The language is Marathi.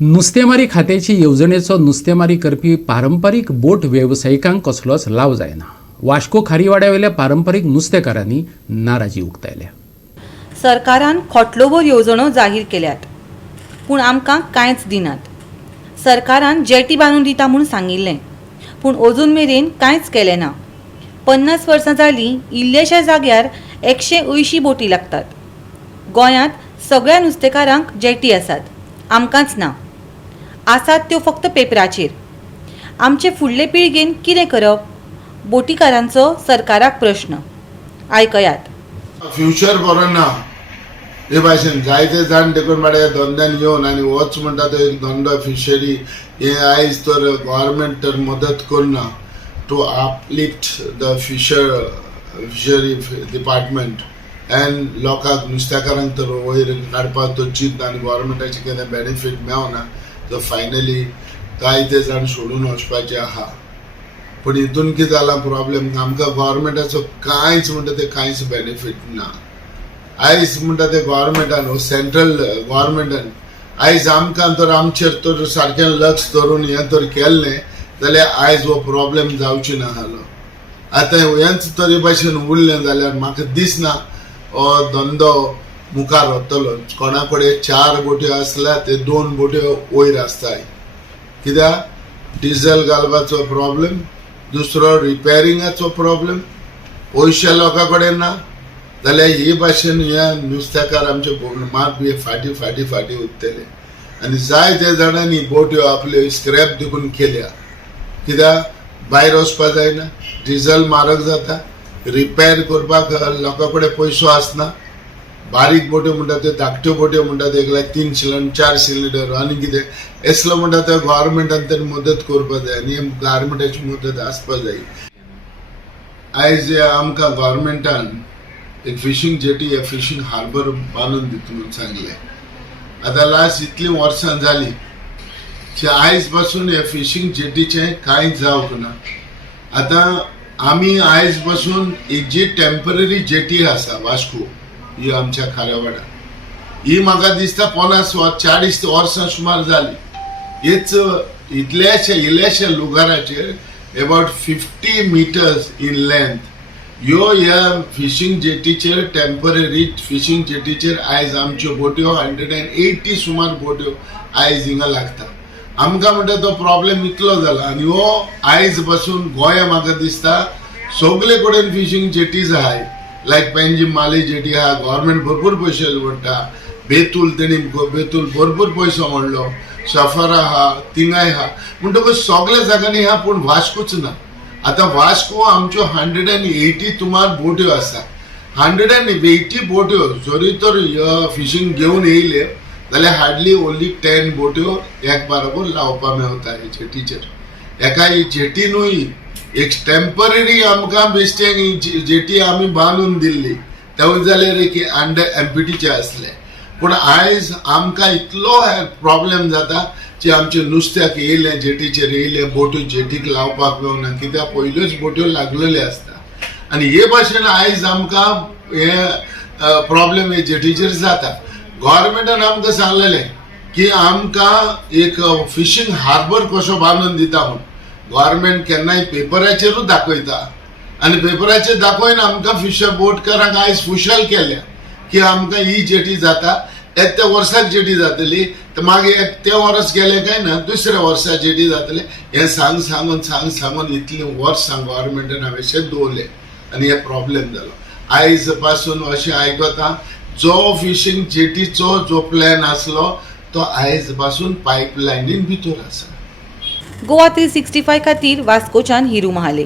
नुस्तेमारी खात्याची येवजणेचो नुस्तेमारी करपी पारंपारीक बोट वेवसायिकांक कसलोच लाव जायना. वास्को खारीवाड्यावेल्या पारंपारीक नुस्तेकारांनी नाराजी उक्तायल्या. सरकारान खोटलोभर येवजण्यो जाहीर केल्यात, पूण आमकां कांयच दिनात. सरकारान जेटी बांदून दिता म्हूण सांगिल्लें, पूण अजून मेरेन कांयच केलें ना. 50 वर्सां जालीं इल्लेशा जाग्यार 180 बोटी लागतात. गोंयांत सगळ्या नुस्तेकारांक जेटी आसात, आमकांच ना. आसात त्यो फक्त पेपराचेर. आमचे फुडले पिळगेन कितें करप? बोटीकारांचो सरकाराक प्रश्न. आयकयात. फ्युचर बरो ना. हे भाशेन जायते जाण देखून बाबड्या धंद्यान येवन आनी वच म्हणटा तो एक धंदो फिशरी हे आयज तर गव्हर्मेंट तर मदत करना to uplift the fishery department and लोकांक नुस्तेकारांक तर वयर काडपाक तो चिंत आनी गव्हर्मेंटाचे कितें बेनिफीट मेळना तो फायनली जायते जाण सोडून वचपाचे आहा. पण हितून कितें जाला प्रॉब्लेम आमकां गव्हर्मेंटाचो कांयच म्हणटा ते कांयच बेनिफीट ना. आयज म्हणटा ते गव्हर्मेंटान सेंट्रल गव्हर्मेंटान आयज आमकां तर आमचेर तर सारकें लक्ष धरून हें तर केल्लें जाल्यार आयज हो प्रॉब्लेम जावची ना हालो. आतां हेंच तरे भाशेन उरलें जाल्यार म्हाका दिसना हो धंदो मुखार वतलो. कोणा कडेन 4 बोट्यो आसल्या ते 2 बोट्यो वयर आसताय. कित्याक डिझल घालपाचो प्रॉब्लेम, दुसरो रिपेरिंगाचो प्रॉब्लेम, पयशे लोकां कडेन ना जाल्यार हे भाशेन ह्या नुस्तेकार आमचे मात बी फाटी उरतले. आनी जायते जाणांनी बोट्यो आपल्यो स्क्रॅप देखून केल्या. कित्याक भायर वचपा जायना, डिझल म्हारग जाता, रिपेर करपाक लोकां कडेन पयसो आसना. बारीक बोट्यो म्हणटा त्यो धाकट्यो बोट्यो म्हणटा ते 3 सिलिंडर 4 सिलिंडर आनी कितें असलो म्हणटा ते गव्हर्मेंटान तर मदत करपा जाय आनी गव्हर्मेंटाची मदत आसपा जाय. आयज आमकां गव्हर्मेंटान एक फिशिंग जेटी या फिशिंग हार्बर बांदून दिता म्हणून सांगले. आतां लास्ट इतली वर्सां जाली की आयज पासून ह्या फिशिंग जेटीचें कांय जावंक ना. आतां आमी आयज पासून एक जी टेम्पररी जेटी आसा वास्को ही आमच्या खाऱ्यावाडा ही म्हाका दिसता 40 वर्सां सुमार जाली. हेच इल्लेशा लुगाराचेर अबाउट 50 meters इन लेंथ ह्या फिशिंग जेटीचेर टेम्पररी फिशिंग जेटीचेर आयज आमच्यो बोट्यो 180 सुमार बोट्यो आयज हिंगा लागता. आमकां म्हणटा तो प्रॉब्लेम इतलो जाला आनी हो आयज पासून गोंया म्हाका दिसता सगळे कडेन फिशिंग जेटीज आहाय. लायक पेंजीम माली जेटी आहा, गव्हर्मेंट भरपूर पयशे जोडटा. बेतूल तेणी बेतूल भरपूर पयसो म्हणलो. सफर आहा तिंगाय आहा म्हणटकच सगळ्या जाग्यांनी आहा पूण वास्कोच ना. आतां वास्को आमच्यो 180 सुमार बोट्यो आसा. 180 बोट्यो जरी तर फिशिंग घेवन येयले जाल्यार हार्डली ओन्ली 10 बोट्यो एक बाराबर लावपा मेळटा हे जेटीचेर. एका जेटीनूय एक टेम्पररी आमकां बेश्टें जेटी आमी बांदून दिल्ली तेवूय जाल्यार एक अंडर एम्पिटीचे आसले. पूण आयज आमकां इतलो प्रॉब्लेम जाता की आमचे नुस्त्याक येयले जेटीचेर येयले बोट्यो जेटीक लावपाक मेळना कित्याक पयल्योच बोट्यो लागलेल्यो आसता. आनी हे भाशेन आयज आमकां हे प्रॉब्लेम हे जेटीचेर जाता. गव्हर्मेंटान आमकां सांगलेलें की आमकां एक फिशिंग हार्बर कसो बांदून दिता म्हणून. गव्हर्मेंट केन्नाय पेपराचेरूच दाखयता आनी पेपराचेर दाखोवन आमकां फिशर बोटकारांक आयज खुशाल केल्या की आमकां ही जेटी जाता. त्या वर्साक जेटी जातली तर मागीर ते वर्स गेले काय ना दुसऱ्या वर्सा जेटी जातले हें सांगून इतली वर्सां गव्हर्मेंटान हांवें दवरले आनी हे प्रॉब्लेम जालो. आयज पासून अशें आयकता जो फिशिंग जेटीचो जो प्लॅन आसलो तो आयज पासून पायपलायनीन भितर आसा. गोवा 365 खातीर वास्कोच्यान हिरू महाले.